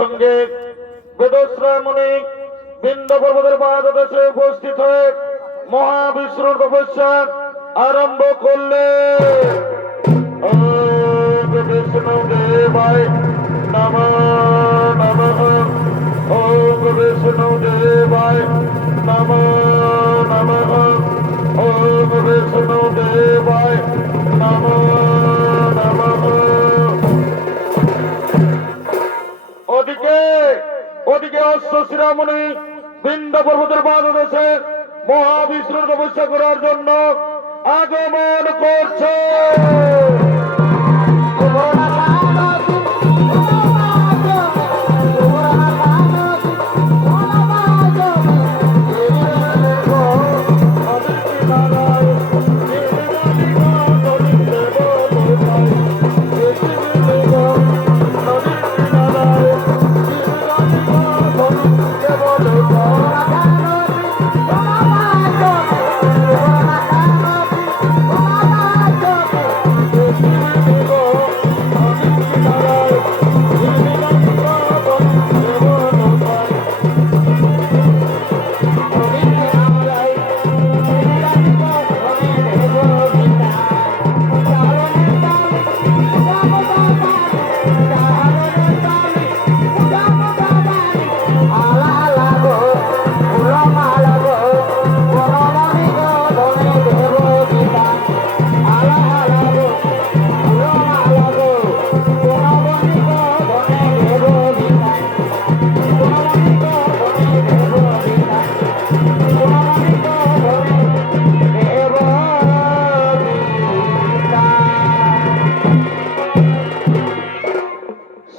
সঙ্গে বেদশ্রামণি বৃন্দ পর্বতের পাদদেশে উপস্থিত হয়ে মহাবিষ্ণুর তপস্যা আরম্ভ করলে ওম বিষ্ণু দেবায় নমঃ নমঃ ওম বিষ্ণু দেবায় নমঃ নমঃ ওম বিষ্ণু দেবায় নমঃ নমঃ। ওদিকে ওদিকে অশ্বশিরামণি বৃন্দ পর্বতের পাদদেশে মহাবিষ্ণুর তপস্যা করার জন্য আগমন করছে।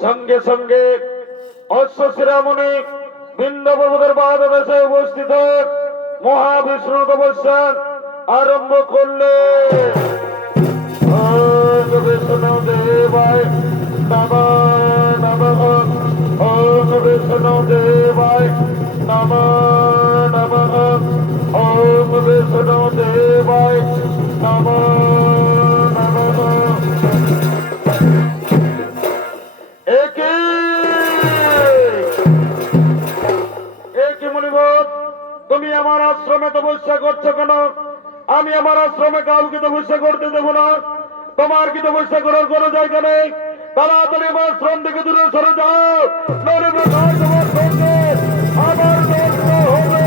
সঙ্গে সঙ্গে অশ্বশিরামণি বৃন্দ পর্বতের পাদদেশে উপস্থিত হয়ে মহাবিষ্ণুর তপস্যা আরম্ভ করলে ওম বিষ্ণু দেবায় নমঃ নমঃ ওম বিষ্ণু দেবায় নমঃ নমঃ ওম বিষ্ণু দেবায় নমঃ নমঃ। তুমি আমার আশ্রমে তপস্যা করছো কেন? আমি আমার আশ্রমে কাউকে তপস্যা করতে দেবো না। তোমার কি তপস্যা করার কোনো জায়গা নেই? তাড়াতাড়ি আমার আশ্রম থেকে দূরে সরে যাও, নইলে তোমার সঙ্গে আমার দণ্ড হবে।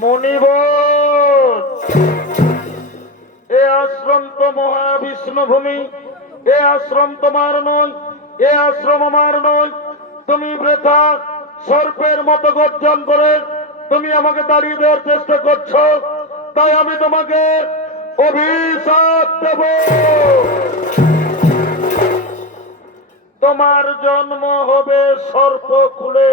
মুনিবর, এ আশ্রম তো মহাবিষ্ণু ভূমি, এ আশ্রম তোমার নয়, এ আশ্রম আমার নয়। তুমি বৃথা সর্পের মতো গর্জন করে তুমি আমাকে দাঁড়িয়ে দেওয়ার চেষ্টা করছো, তাই আমি তোমাকে অভিশাপ দেব। তোমার জন্ম হবে সর্প খুলে।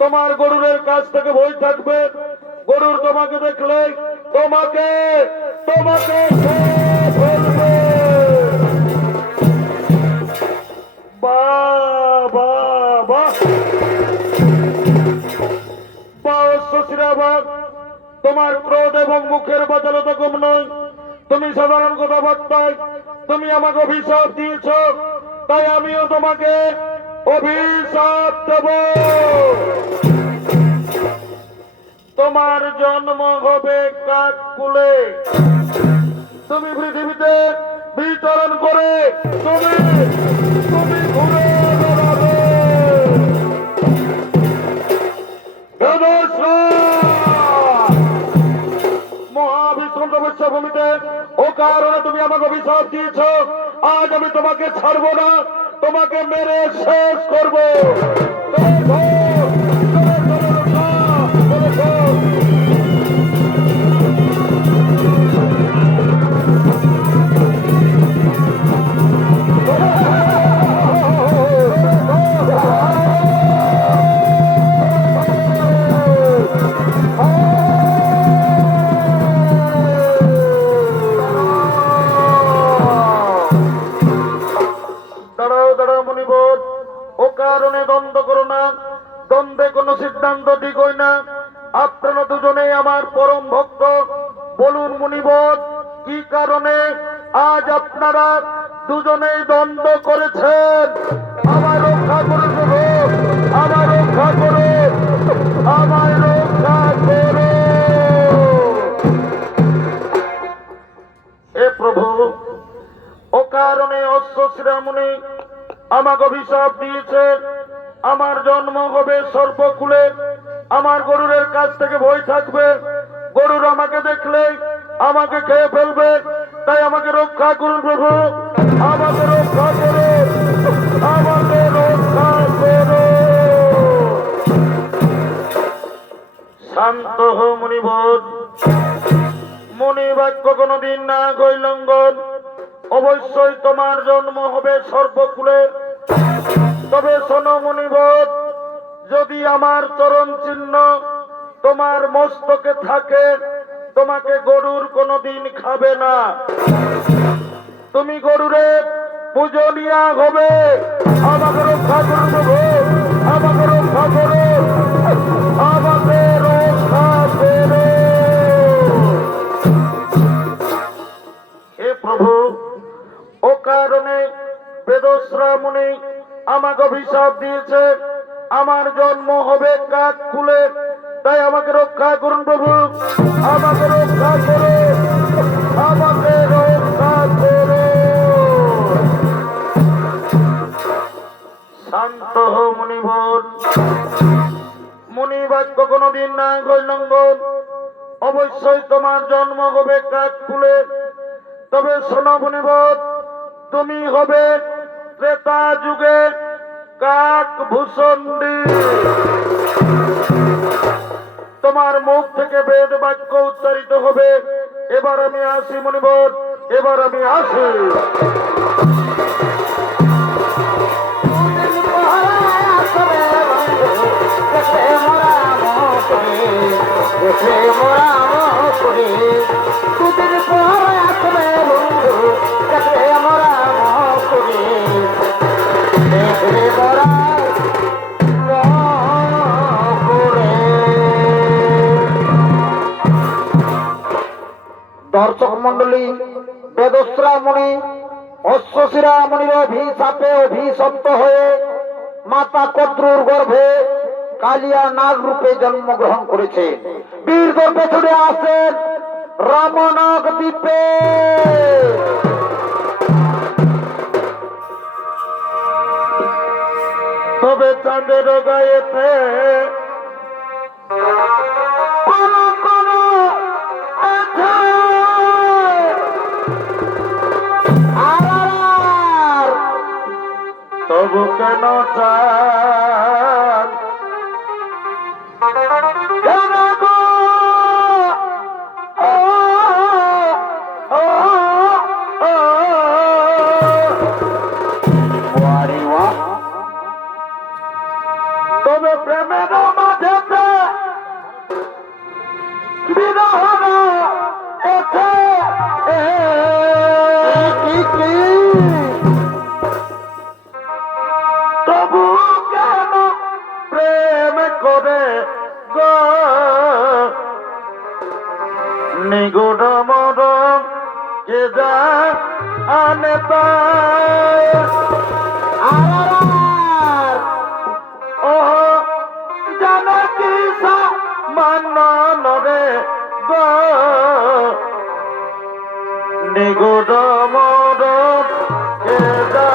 তোমার গরুরের কাছ থেকে ভয় থাকবে, গরুর তোমাকে দেখলে তোমাকে তোমাকে বলবে। তোমার ক্রোধ এবং মুখের বাচালতা কম নয়। তুমি সাধারণ কথাবার্তায় তুমি আমাকে অভিশাপ দিয়েছ, তাই আমিও তোমাকে অভিশাপ দেব। তোমার জন্ম হবে কাককুলে। তুমি পৃথিবীতে বিচরণ করে তুমি তুমি ঘুরে বেড়াবে। মহাবিষ্ণু তপস্যা ভূমিতে ও কারণে তুমি আমাকে অভিশাপ দিয়েছ। আজ আমি তোমাকে ছাড়বো না, তোমাকে মেরে শেষ করবো। কারণে দ্বন্দ্ব করো না, দ্বন্দ্বে কোনো সিদ্ধান্ত ঠিক হয় না। আপনারা দুজনেই আমার পরম ভক্ত, বলুন মুনিবর কি কারণে আজ আপনারা দুজনেই দ্বন্দ্ব করেছেন? আমার রক্ষা করুন প্রভু, আমার রক্ষা করুন, আমার রক্ষা করুন। হে প্রভু, ও কারণে অশ্বশ্রীরামুনি আমাকে অভিশাপ দিয়েছে, আমার জন্ম হবে সর্বকুলে, আমার গরুরের কাছ থেকে ভয় থাকবে, গরুর আমাকে দেখলে আমাকে খেয়ে ফেলবে, তাই আমাকে রক্ষা করুন প্রভু, আমাকে রক্ষা করুন, আমাকে রক্ষা করুন। শান্ত হো মুনিবর, মুনি বাক্য কোনদিন না গৈলঙ্গন, অবশ্যই তোমার জন্ম হবে সর্বকুলে। তবে শোনো মুনিবর, যদি আমার চরণ চিহ্ন তোমার মস্তকে থাকে, তোমাকে গরুর কোনদিন খাবে না। তুমি গরুরের পূজনীয়া হবে। আমাকে রক্ষা করুন প্রভু, আমাকে রক্ষা করুন, আমাকে রক্ষা করুন। হে প্রভু, ও কারণে বেদশ্রামুনি আমাকে অভিশাপ দিয়েছে, আমার জন্ম হবে কাক কুলে, তাই আমাকে রক্ষা করুন প্রভু, আমাকে রক্ষা করুন, আমাকে রক্ষা করুন। শান্ত হো মুনিবর, মুনি বাক্য কোনদিন না গৈলঙ্গন, অবশ্যই তোমার জন্ম হবে কাক কুলে। তবে শোনো মুনিবর, তুমি হবে ত্রেতা যুগে কাক ভূষণ্ডী। তোমার মুখ থেকে বেদ বাক্য উচ্চারিত হবে। এবার আমি আসি মুনিবর, এবার আমি আসি। দর্শক মন্ডলী, বেদশ্রামুনি অশ্বশিরামণির অভিশাপে অভিশপ্ত হয়ে মাতা কদ্রুর গর্ভে কালিয়া নাগ রূপে জন্মগ্রহণ করেছে। বীরদের পেছনে আসেন রামনাগ দ্বীপে। তবে চাঁদের গায়েতে তবু কেন চান? কেন গো? ও, ও, ও, তবে প্রেমের মাঝে বিরহ এতে তবু কেন প্রেম করে গো? নিগুড় মরম কে যা আনে ও জানকি মান রে গো। নিগুড় মরম কে যা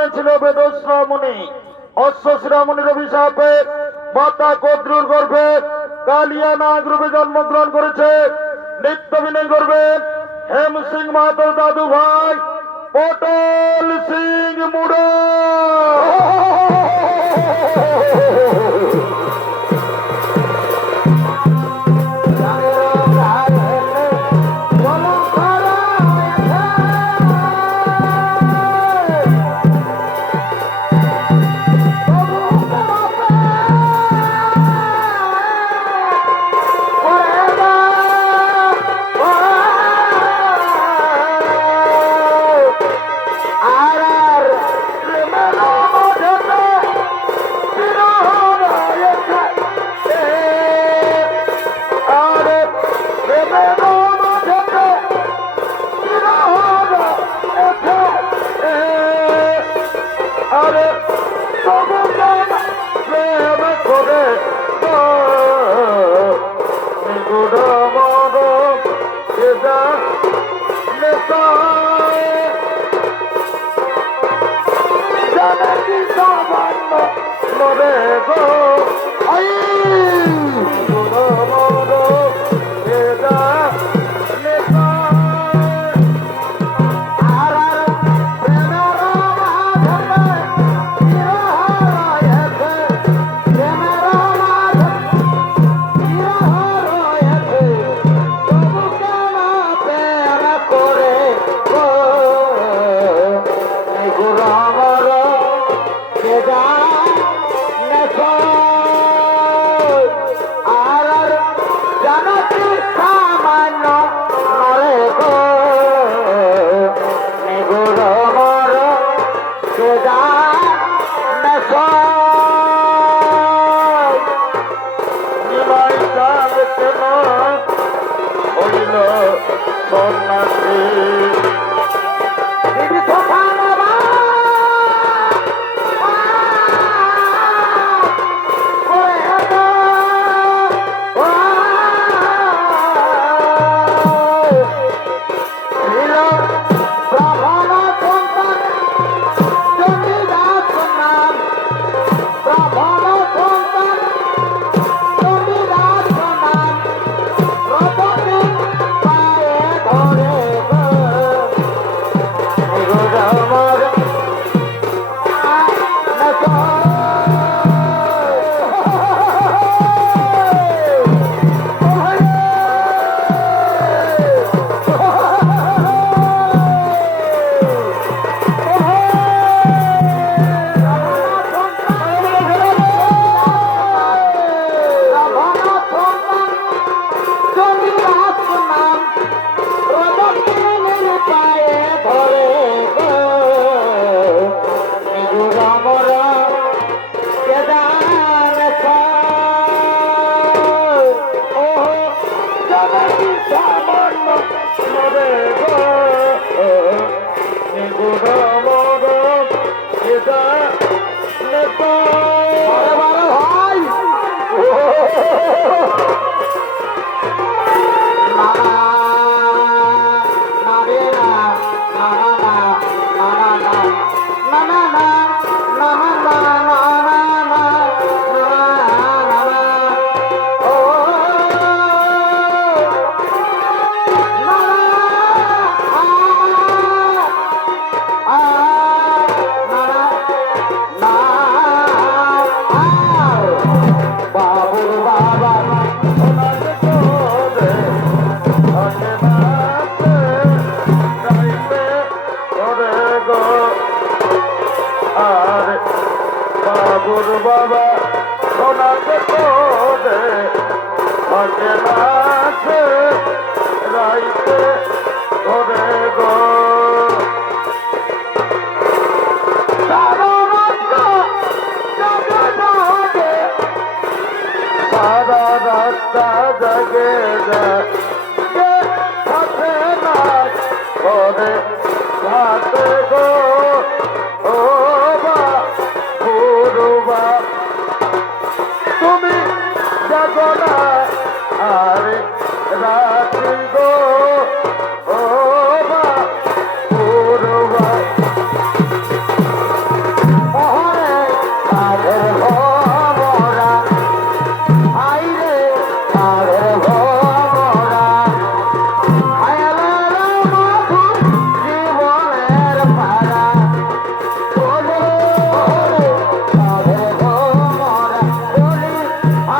নামে ছিল বেদশ্রামণি। অশ্বশিরামণির অভিশাপে মাতা কদ্রুর গর্ভে কালিয়া নাগ রূপে জন্মগ্রহণ করেছে। নিত্য বিনয় করবে হেম সিং মাহাতোর দাদু ভাই পটল সিং মুড়া।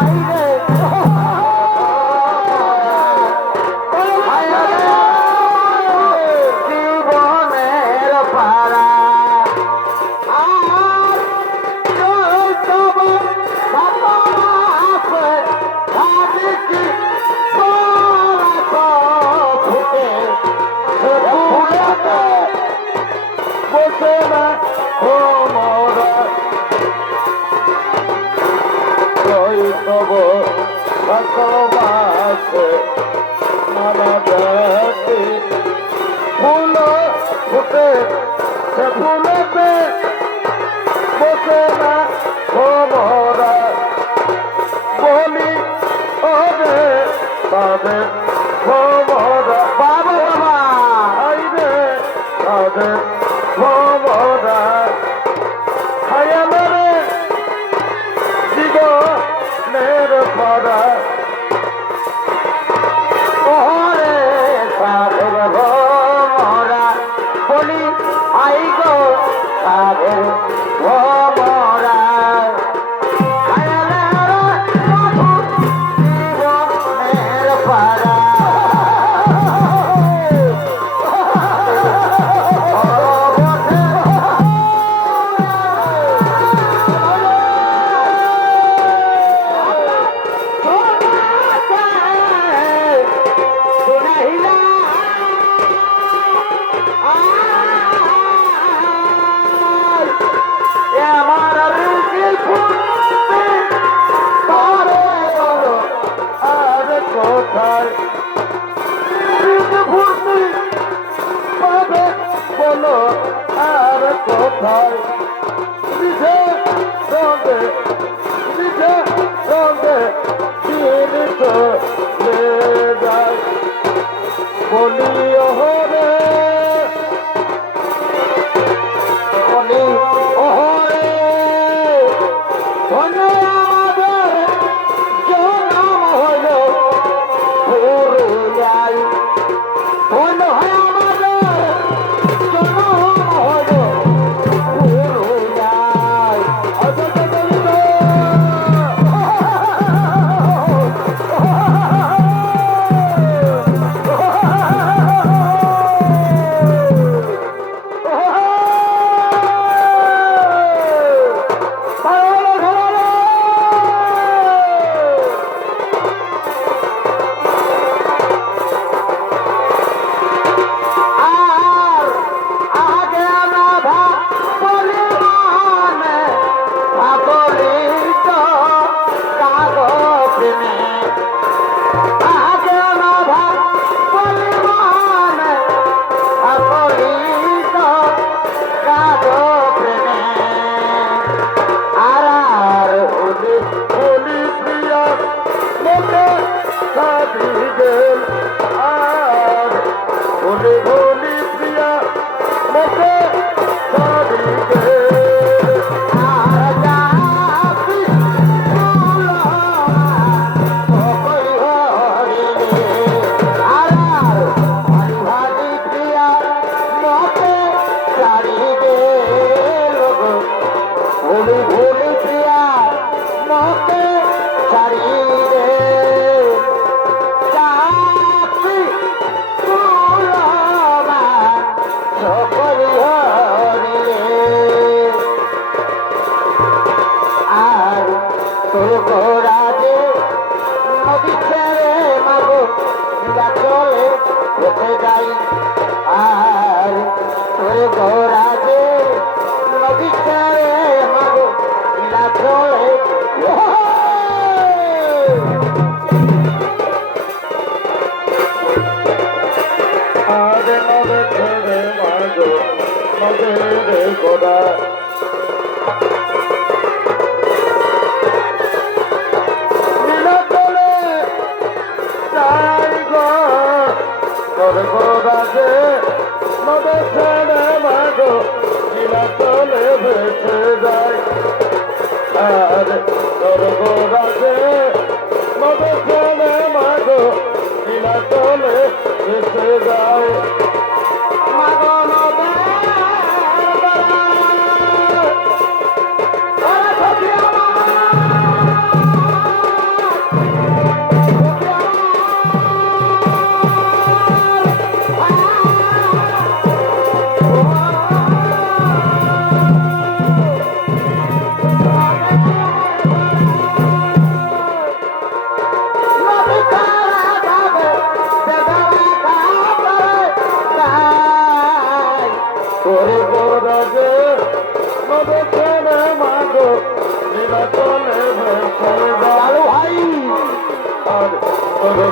আইরে জীবনের পারা আর তব বাতাসে ভাবি কি ফুটে ফুলেতে বসে না ও মোরা ওই তব ভালোবাসে মালা যাতে ফুল ফুটে সে ফুলেতে বসে না ও মোরা বলি ওরে তাদের ও মোরা বাবা বাবা আইরে তাদের ও মোরা খায়ালের জীবনের পরা ওরে সাধের ভোমরা বলি আই গো সাধের ভোমরা জীবনের পারা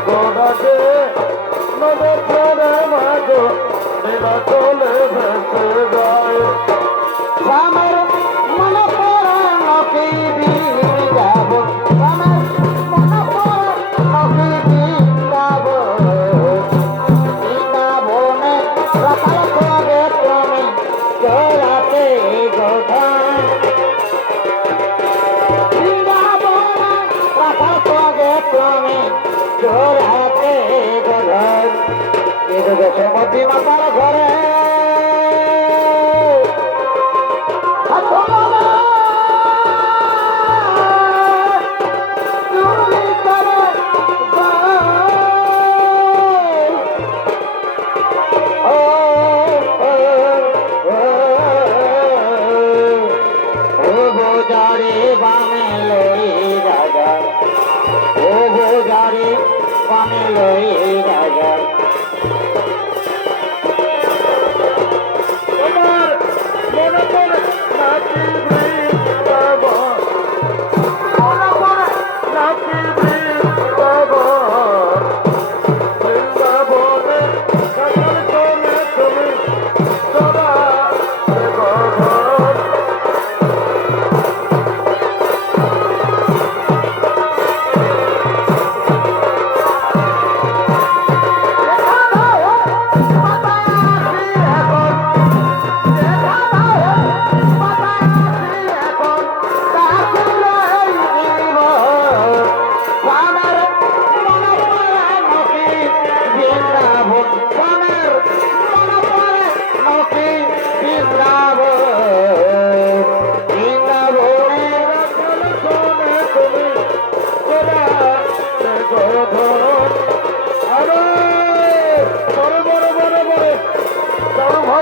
গোড়াতে নদে প্রাণে মাগো নীলা চলে ভেসে যায় আমার মনে পড়ে নকি দিন যাব আমার মনে পড়ে নকি দিন যাব বৃন্দাবনে রাখাল করে তুমি চলাতে গোধান বৃন্দাবনে রাখাল করে তুমি চলাতে গোধান কিন্তু যশোমতী মাতার ঘরে তোমার মনে পড়ে নাকি বৃন্দাবন মনে পড়ে নাকি বৃন্দাবন বৃন্দাবনে কাকাল চলে তুমি চলাতে গোধন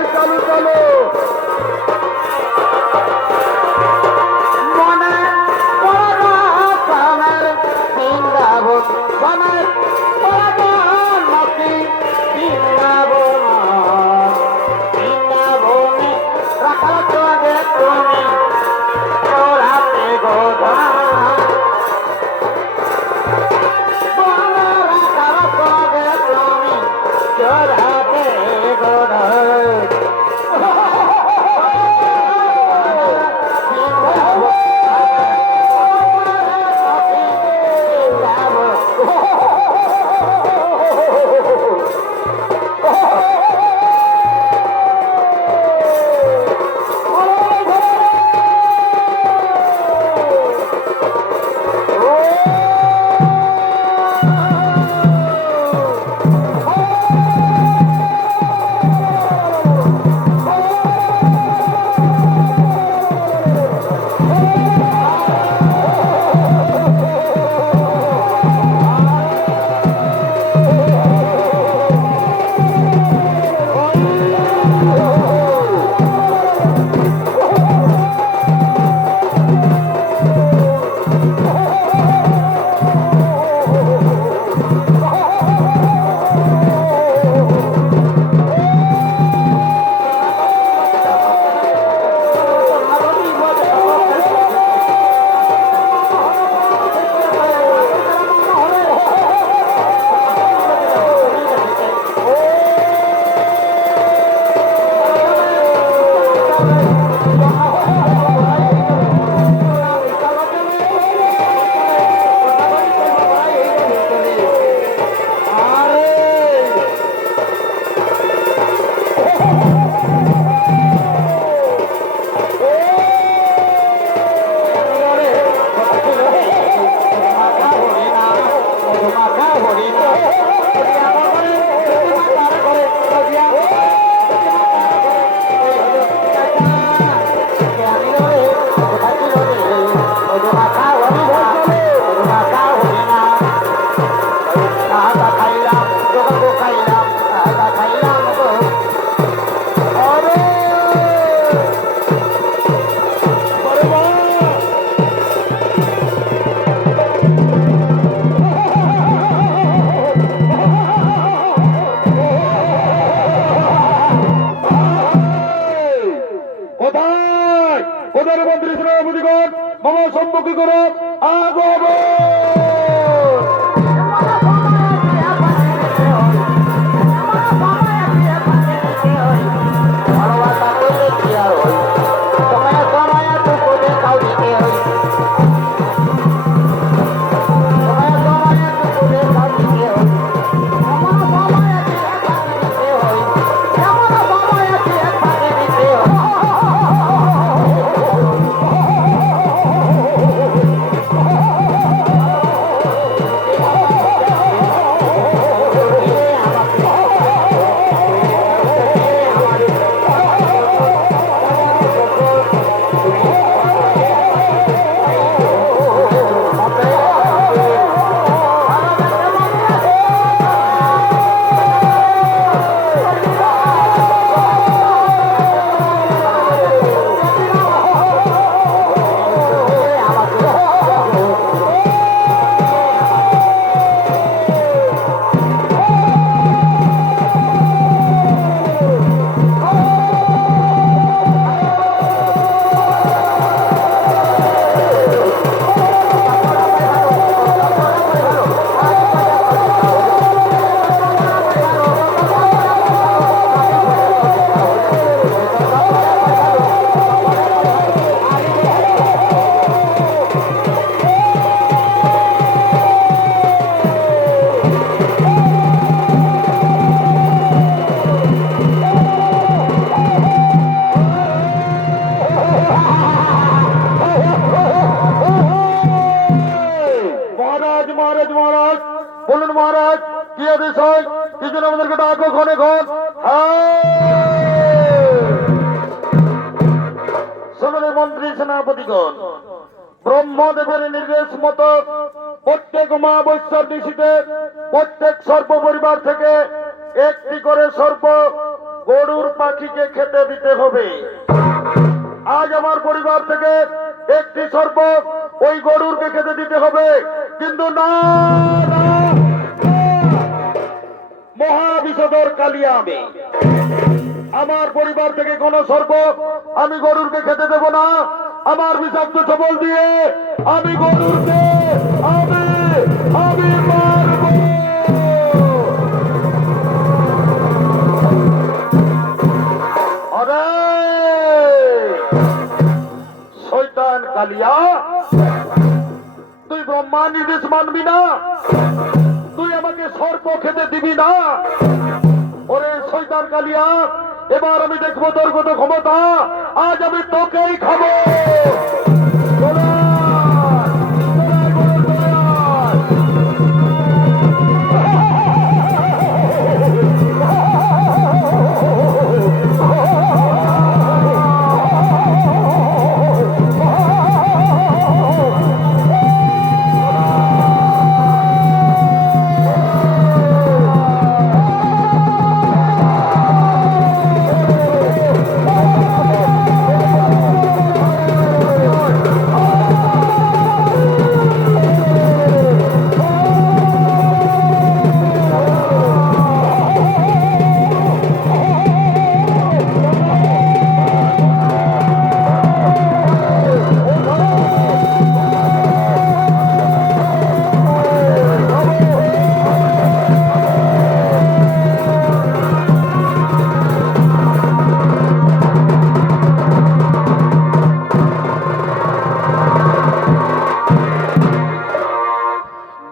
চালু চালু মনে পড়া প্রাণের বৃন্দাবন মনে পড়া নকি বৃন্দাবন বৃন্দাবনে রাখাল চলে তুমি চলাতে গোধান বনে রাখাল চলে তুমি চলাতে গোধান মহারাজ মহারাজ বলুন মহারাজ কি আদেশ হয় কি জন্য আমাদেরকে ডাকো ক্ষণে ক্ষণ শোনেন মন্ত্রী সেনাপতিগণ ব্রহ্মদেবের নির্দেশ মতো প্রত্যেক অমাবস্যার নিশীতে প্রত্যেক সর্প পরিবার থেকে একটি করে সর্প গরুর পাখিকে খেতে দিতে হবে। আজ আমার পরিবার থেকে একটি সর্প ওই গরুরকে খেতে দিতে হবে, কিন্তু না না, মহাবিষধর কালিয়া আমি আমার পরিবার থেকে কোন সর্প আমি গরুরকে খেতে দেব না। আমার বিষাক্ত সবল দিয়ে আমি গরুরকে আমি আমি মারব। আরে শয়তান কালিয়া, তুই ব্রহ্মা নির্দেশ মানবি না? তুই আমাকে সর্প খেতে দিবি না? ওরে শয়তান কালিয়া, এবার আমি দেখবো তোর কত ক্ষমতা। আজ আমি তোকেই খাবো। চলে আয়, চলে আয়,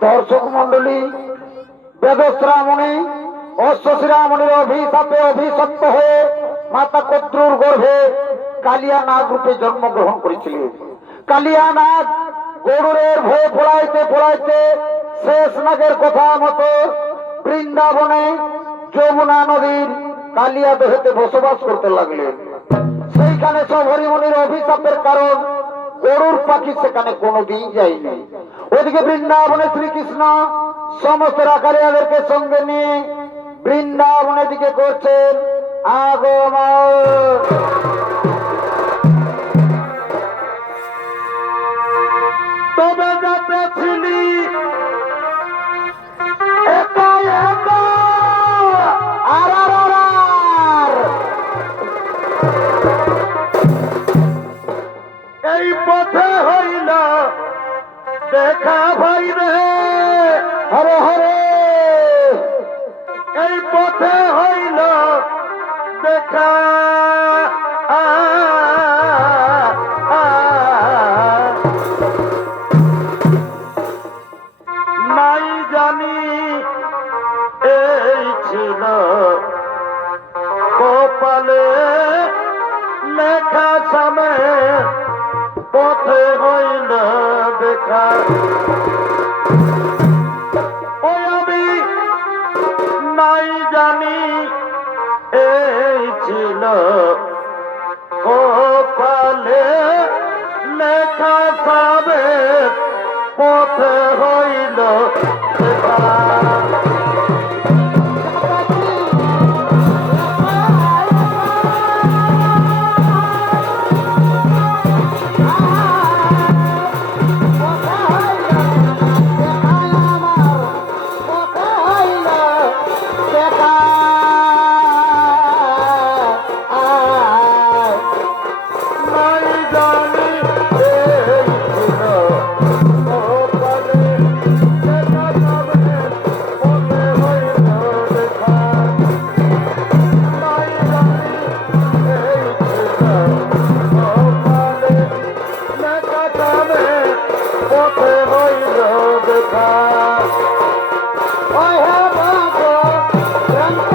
দর্শক মন্ডলী, বেদশ্রামণি অশ্বশ্রামণির অভিশাপে অভিশপ্ত হয়ে মাতা কদ্রুর গর্ভে কালিয়া নাগ রূপে জন্মগ্রহণ করেছিলেন। কালিয়া নাগ গরুরের ভয়ে পড়াইতে পড়াইতে শেষ নাগের কথা মতো বৃন্দাবনে যমুনা নদীর কালিয়া দেহেতে বসবাস করতে লাগলেন। সেইখানে সব হরিমনির অভিশাপের কারণ গরুর পাখি সেখানে কোনোদিন যায়নি। ওদিকে বৃন্দাবনে শ্রীকৃষ্ণ সমস্ত রাখালিয়াদেরকে সঙ্গে নিয়ে বৃন্দাবনের দিকে করছেন আগমন। তবে যাতে ছিলি একা একা আর আর আর আর। এই পথে হইল দেখা ভাই রে, হরে হরে এই পথে হইল দেখা নাই জানি এই ছিল কপালে লেখা সামে পথে হইল দেখা। ওই আমি নাই জানি এই ছিল কপালে লেখা সামে পথে হইল দেখা। নাই জানি এই ছিল কপালে লেখা সামনে পথে হইল দেখা। নাই জানি এই ছিল কপালে লেখা সামনে পথে হইল দেখা। ওই হে বাবা রঙ্গ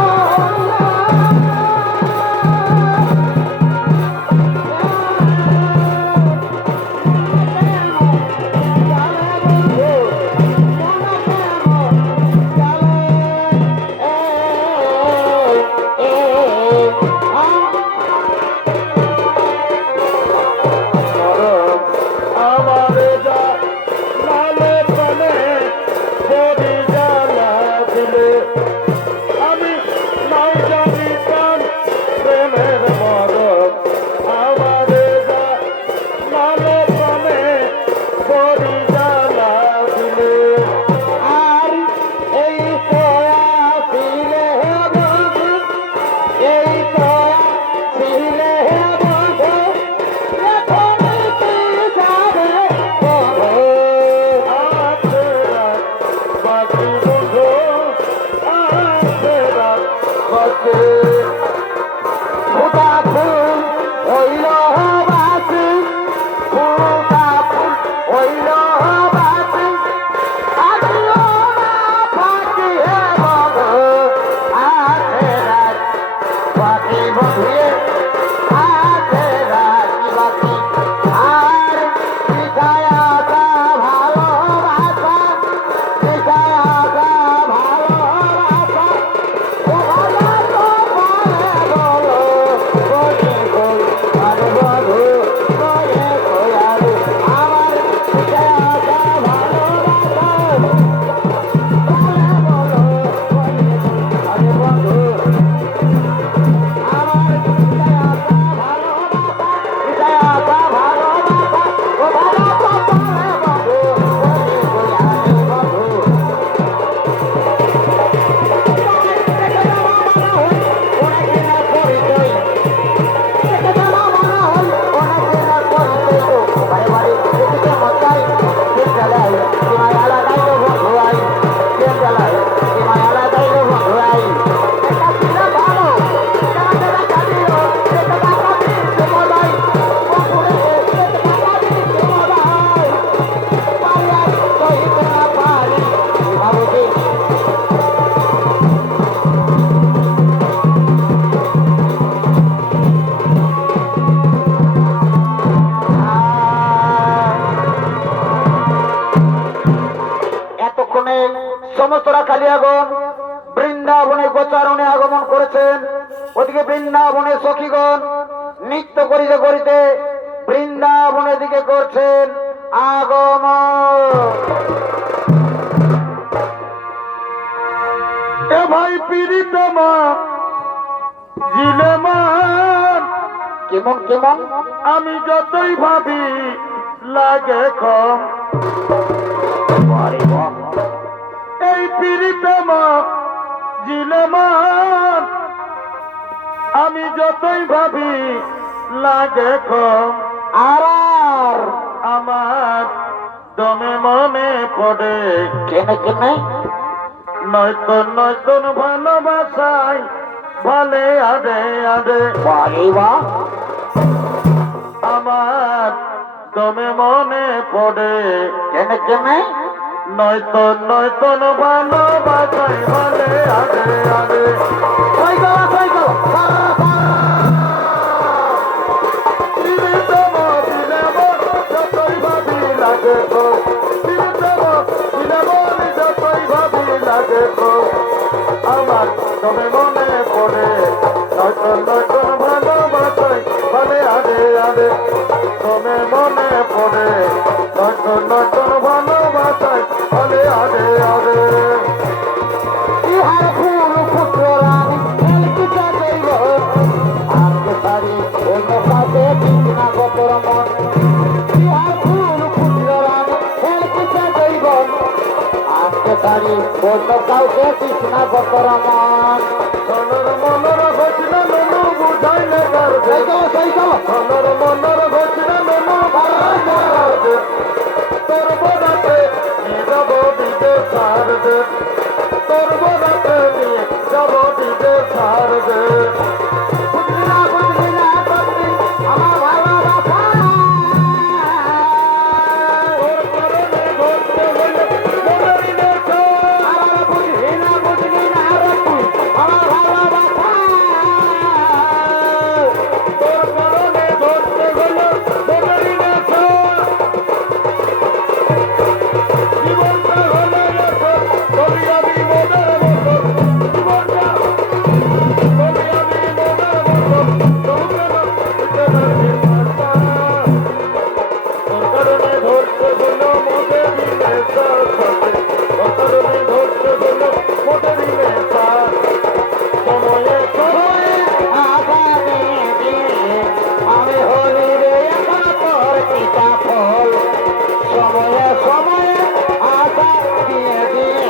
এতক্ষণে সমস্তরা কালিয়াগণ বৃন্দাবনে গোচারণে আগমন করেছেন। ওদিকে বৃন্দাবনে সখীগণ নৃত্য করিতে করিতে বৃন্দাবনের দিকে করছেন আগমন। এ ভাই পিরিতমা জিলেমান কেমন কেমন আমি যতই ভাবি লাগে কম। বারে বাহ, এই পিরিতমা জিলেমান আমি যতই ভাবি লাগে কম। আর আমার দমে মনে পড়ে কেনে কেনে নয়তন নয়তন ভালোবাসায় ভালে আদে আদে। বারে বাহ, আমার দমে মনে পড়ে কেনে কেনে নয়তন নয়তন ভালোবাসায় ভালে আদে আদে। সাইকেল সাইকেল পিরিতমা জিলেমান যতই ভাবি লাগে কম। পিরিতমা জিলেমান যতই ভাবি লাগে কম। আমার তবে মনে পড়ে নয়তন নয়তন ভালোবাসায় ভালে আদে আদে। তবে মনে পড়ে নয়তন নয়তন ভালোবাসায় ভালে আদে আদে। ইহার ফুল পুত্র রানী এলকিটা দেব আজকে সারি অন্য কাছে কৃষ্ণা গোতর মন। ইহার ফুল পুত্র রানী এলকিটা দেব আজকে সারি অন্য কাউকে কৃষ্ণা গোতর মন। মনর মনর ঘটনা ননু বুঝাইলে পারবে। সাইকেল সাইকেল মনর মনর ঘটনা ননু বুঝাইলে পারবে। তোর বরাতে নিয়ে যাব দিতে ছাড়বে। তোর বরাতে নিয়ে যাব দিতে ছাড়বে। বুঝলি না বুঝলি না বুঝলি আমার ভালোবাসা তোর কারণে ঘটতে হলে মনেরই নেশা। আমার বুঝলি না বুঝলি না তুই আমার ভালোবাসা তোর কারণে ঘটতে হলে মনেরই নেশা। জীবনটা হলে নেশা, তবে আমি মনের মতো। জীবনটা তবে আমি মনের মতো। তবে না দিতে পারবি না। তোর কারণে ধরতে হলো মনেরই নেশা। তোর কারণে ধরতে হলো মনেরই নেশা। সময়ে সময়ে আমি হলি রে এখন তোর পিতা ফল সময়ে সময়ে আশা দিয়ে দিয়ে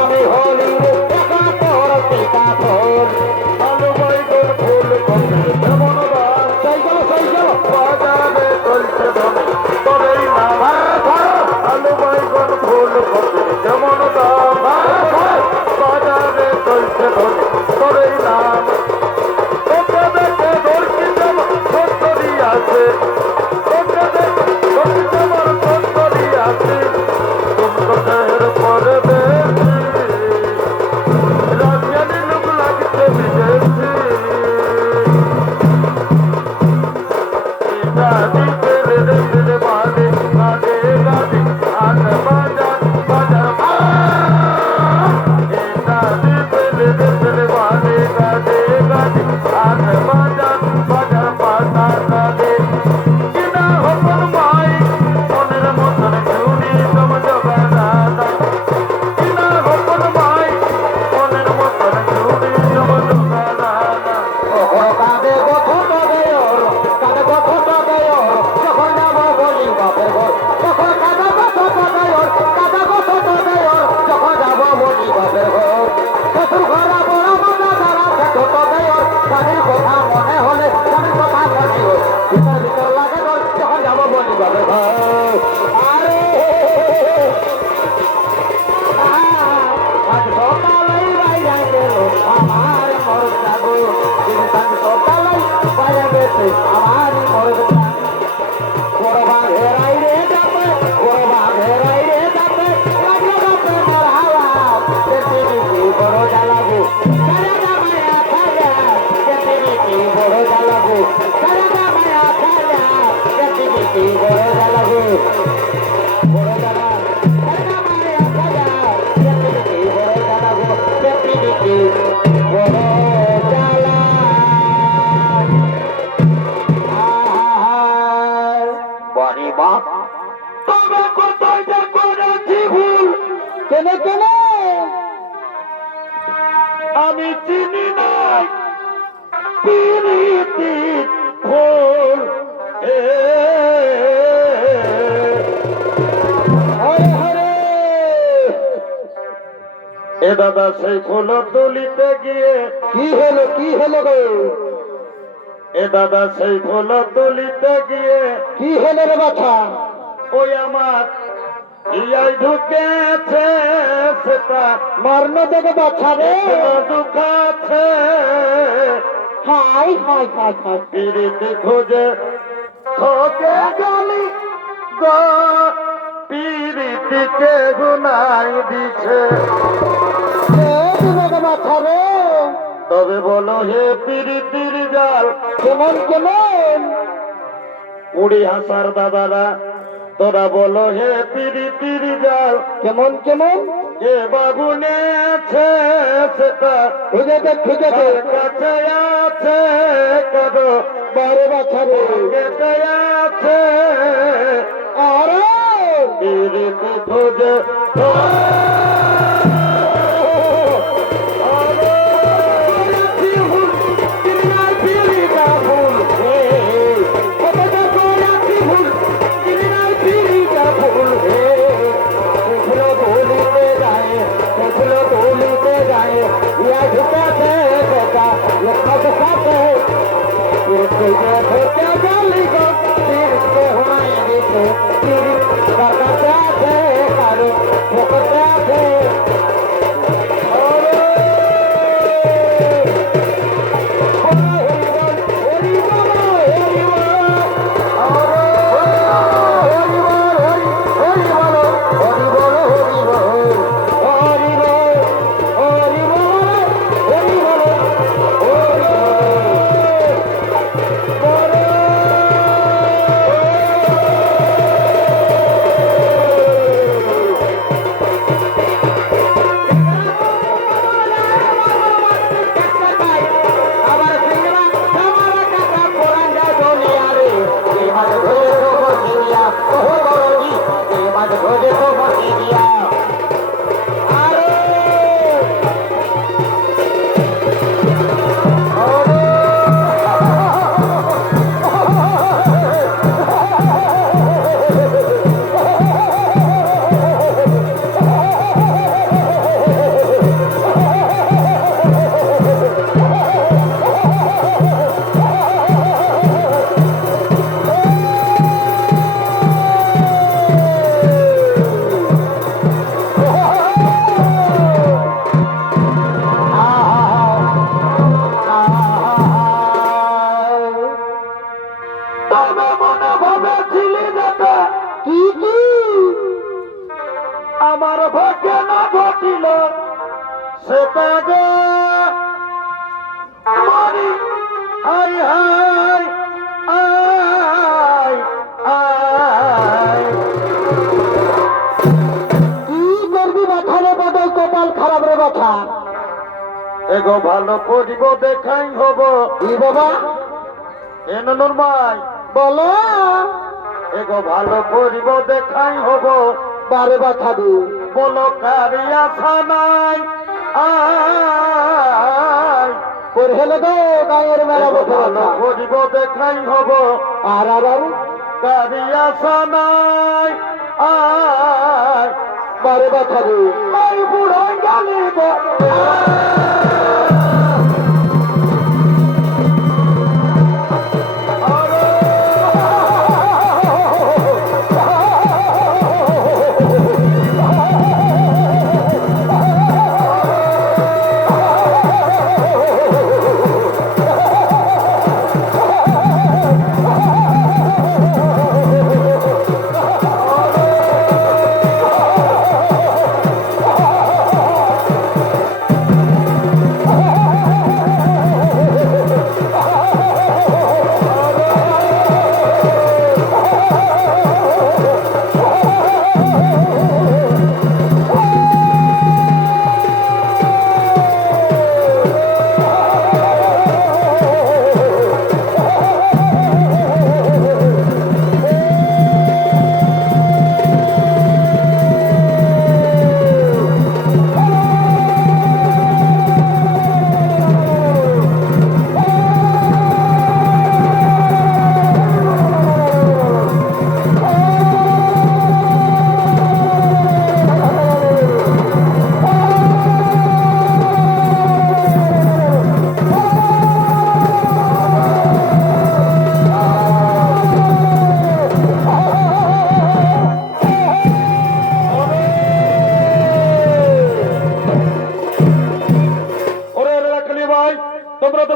আমি হলি রে এখন তোর পিতা ফল। আলু বাইগন ফুল কপি যেমন বাস সাইকেল সাইকেল বাজারে চলছে ধনে তোরই নাম। আলু বাইগন ফুল কপি যেমন দাম বাজারে চলছে ধনে তোরই নাম। তোকে দেখে ধরছি যেমন সত্তরই আছে। তোকে দেখে ধরছি যেমন সত্তরই আছে। তুমকোটের পরে বেশি রাজধানী লোক লাগছে বিদেশি। গাড়ি ফেলে ফেলে বাজে বাজে বাজে আট বাজার বাজার। গাড়ি ফেলে ফেলে বাজে বাজে বাজে আট বাজার বাজার বাজার বাজে। কিনা হপন ভাই মনের মতন ঘুরি সমঝ বাধা। কিনা হপন ভাই মনের মতন ঘুরি সমঝ বাধা। কাঁদে গঠন দেয়র কাঁদে গঠন দেয়র যখন যাব বলি বাপের ঘর তখন কাঁদে গঠন দেয়র কাঁদে গঠন দেয়র যখন যাব বলি বাপের ঘর শ্বশুর ঘরা বড় মজা দ্বারা ছোট দেয়র স্বামীর কথা মনে হলে স্বামীর কথা মনে হয় ভিতর ভিতর লাগে গো যখন যাব বলি বাপের ঘর। আরে আজ সকালেই বাইরে গেল আমার মরদ যাবো কিন্তু আজ সকালেই বাইরে গেছে আমার মরদ বড় বাঘের আইরে যাবে বড় বাঘের আইরে যাবে লাগলো বাপে মোর হাওয়া যেতে নিতে বড় জ্বালাবো সারা জামায়া খাজা যেতে নিতে বড় জ্বালাবো সারা জামায়া খাজা যেতে নিতে বড় জ্বালাবো বড় জ্বালা সারা জামায়া খাজা তবে কেন? আমি চিনি নাই প্রীতির ফুল হরে হরে এ দাদা সেই ফুল তুলিতে গিয়ে কি হলো গো? এ দাদা সেই ফুল তুলিতে গিয়ে কি হলো রে বাছা? ওই আমার ইয়াই ঢুকেছে সেটা মারণ দেবে বাছা রে। দুঃখাছে হাই হাই হাই হাই পিরিতি খোঁজে ঠকে গলি গো পিরিতিকে গুনাই দিছে বাছা রে। তবে বলো হে পিরিতির জাল কেমন কেমন? উড়ি হাসার দাদারা তোরা বলো হে পিরিতির জাল কেমন কেমন? এ বাবু নেছে সেটা ঠিক আছে কাছে আছে কদো বারে বাছা রে। কেটে আছে আরে পিরিতি খোঁজে তবে মনে ভেবেছিলি দাদা কি কি? আমার ভাগ্যে না ঘটিল সেটা গো মরি হাই হাই আয় আয় কি করবি বাছা রে? বদল কপাল খারাপ রে বাছা। এগো ভালো করিব দেখাই হব কি বাবা? এন নুরমাই বলো এগো ভালো করিব দেখাই হব বারে বাছা দি। বলো কারি আশা নাই আয় করে হেলে গো গায়ের মেলা এগো বসে ভালো বাছা। করিব দেখাই হব আর আর আর কারি আশা নাই আয় বারে বাছা দি। এই বুড়ো গালি গো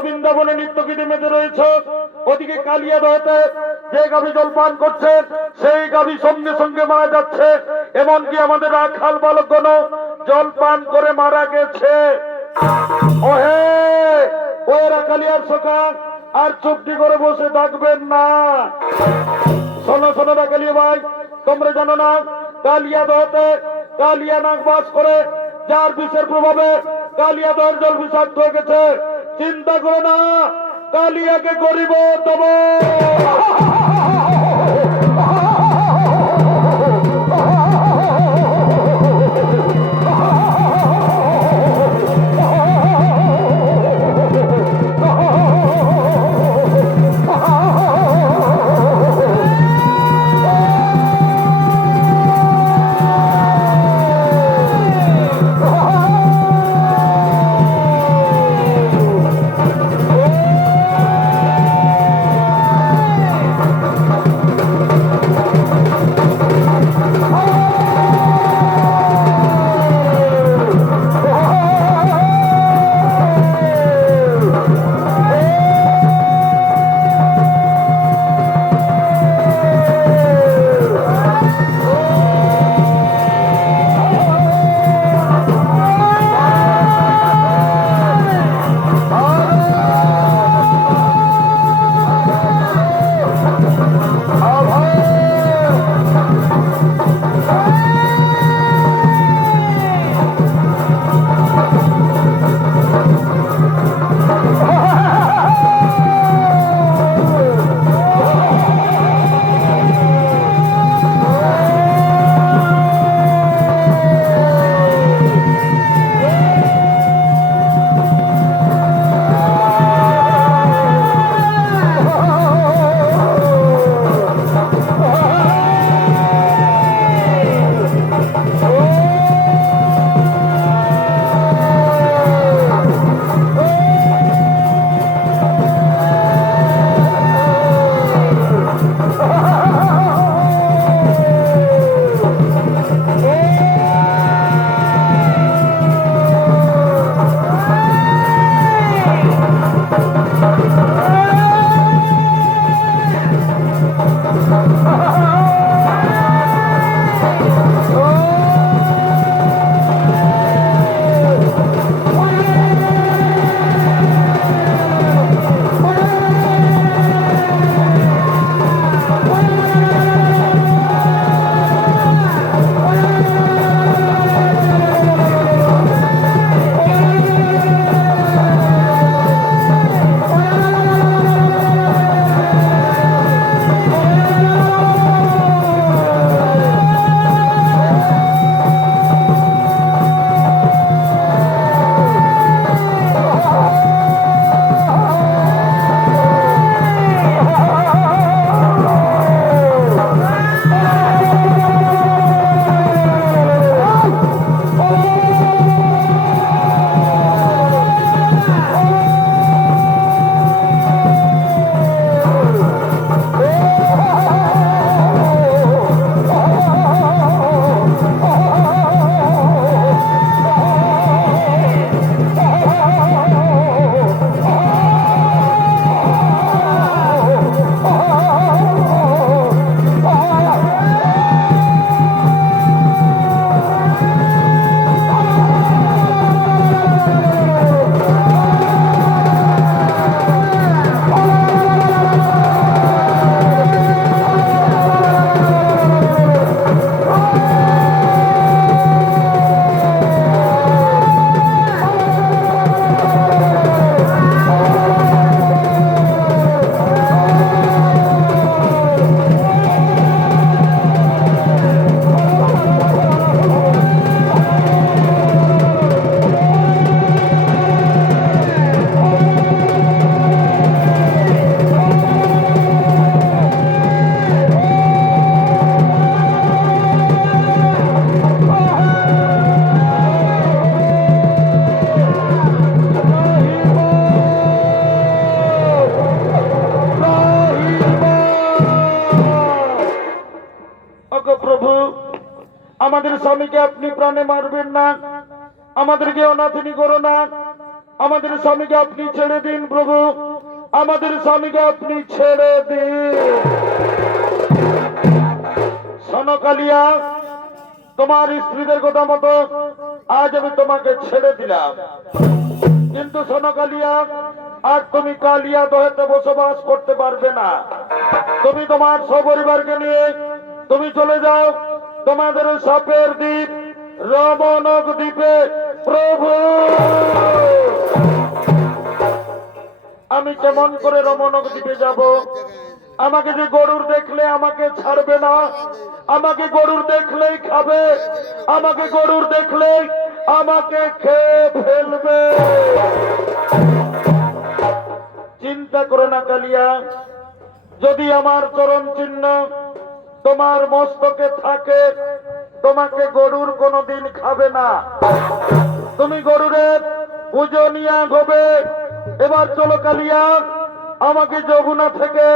বৃন্দাবনে নিত্যগীতে মেতে রয়েছ, ওদিকে কালিয়া দহতে যে গাভী জলপান করছে সেই গাভী সঙ্গে সঙ্গে মারা যাচ্ছে। এমনকি আমাদের রাখাল বালকগণ জলপান করে মারা গেছে। ওহে ওই রাখালিয়ার সখা, আর চুপটি করে বসে থাকবেন না। শোনো শোনো রাখালিয়া ভাই, তোমরা জানো না কালিয়া দহতে কালিয়া নাগ বাস করে, যার বিষের প্রভাবে কালিয়া দহের জল বিষাক্ত হয়ে গেছে। চিন্তা করো না, কালিয়াকে করিব তবে। আমাদের স্বামীকে আপনি প্রাণে মারবেন না, আমাদেরকে অনাথিনী করো না। আমাদের স্বামীকে আপনি ছেড়ে দিন প্রভু, আমাদের স্বামীকে আপনি ছেড়ে দিন। সনকালিয়া, তোমার স্ত্রীদের কথা মতো আজ আমি তোমাকে ছেড়ে দিলাম, কিন্তু সনকালিয়া আর তুমি কালিয়া দহেতে বসবাস করতে পারবে না। তুমি তোমার সপরিবারকে নিয়ে তুমি চলে যাও তোমাদের সাপের দ্বীপ রমণক দ্বীপে। প্রভু, আমি কেমন করে রমণক দ্বীপে যাব? আমাকে যে গরুর দেখলে আমাকে ছাড়বে না, আমাকে গরুর দেখলেই খাবে, আমাকে গরুর দেখলেই আমাকে খেয়ে ফেলবে। চিন্তা করো না কালিয়া, যদি আমার চরণ চিহ্ন তোমার মস্তকে থাকে, তোমাকে গরুর কোনোদিন খাবে না, তুমি গরুরের পূজনীয়া হবে। এবার চলো কালিয়া, আমাকে যমুনা থেকে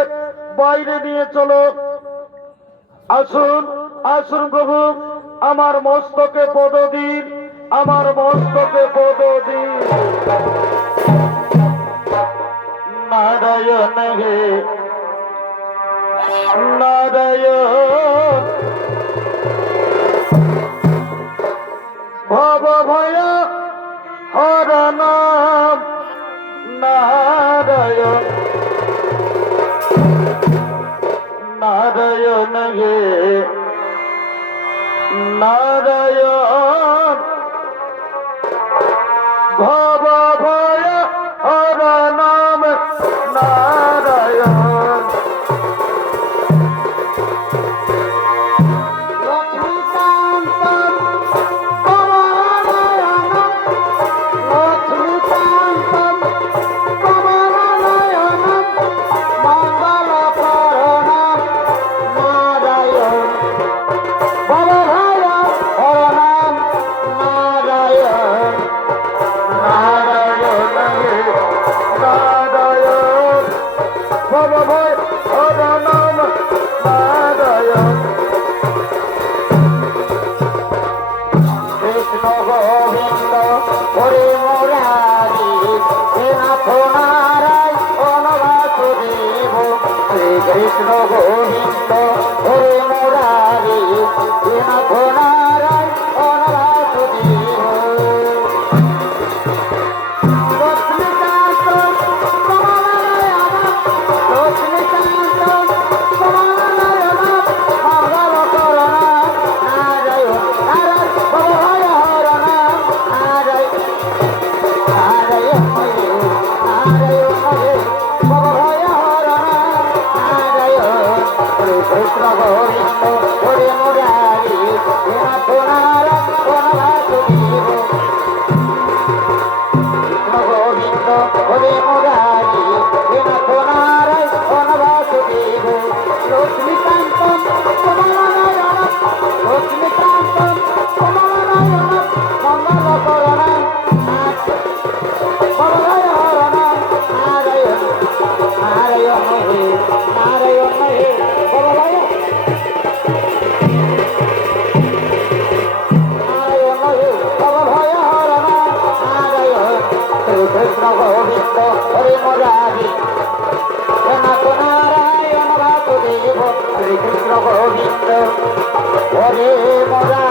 বাইরে নিয়ে চলো। আসুন আসুন প্রভু, আমার মস্তকে পদ দিন, আমার মস্তকে পদ দিন। নারায়ণ হে নারায়ণ, ভব ভয় হর নাম নারায়ণ। নারায়ণ হে নারায়ণ, ভব ভয় হর নাম নারায়ণ। কৃষ্ণ গোবিন্দ হরে মুরারি, নাথ নারায়ণ বাসুদেব। লক্ষ্মীকান্ত কমলানয়ন, লক্ষ্মীকান্ত কমলানয়ন, মঙ্গল করণ নারায়ণ নারায়ণ, ভয় হর নাম নারায়ণ নারায়ণ নারায়ণ ভয় হর নাম নারায়ণ। কৃষ্ণ গোবিন্দ হরে মুরারি, নাথ নারায়ণ বাসুদেব। কৃষ্ণ গোবিন্দ হরে মুরারি, নাথ নারায়ণ বাসুদেব। লক্ষ্মীকান্ত কমলানয়ন, লক্ষ্মীকান্ত কমলানয়ন, মঙ্গল করণ ভয় হর নাম নারায়ণ নারায়ণ হে নারায়ণ হে ভয় নারায়ণ হে ভয় হর নাম নারায়ণ। কৃষ্ণ গোবিন্দ হরে মুরারি, নাথ নারায়ণ বাসুদেব। শ্রীকৃষ্ণ গোবিন্দ হরে মুরারি।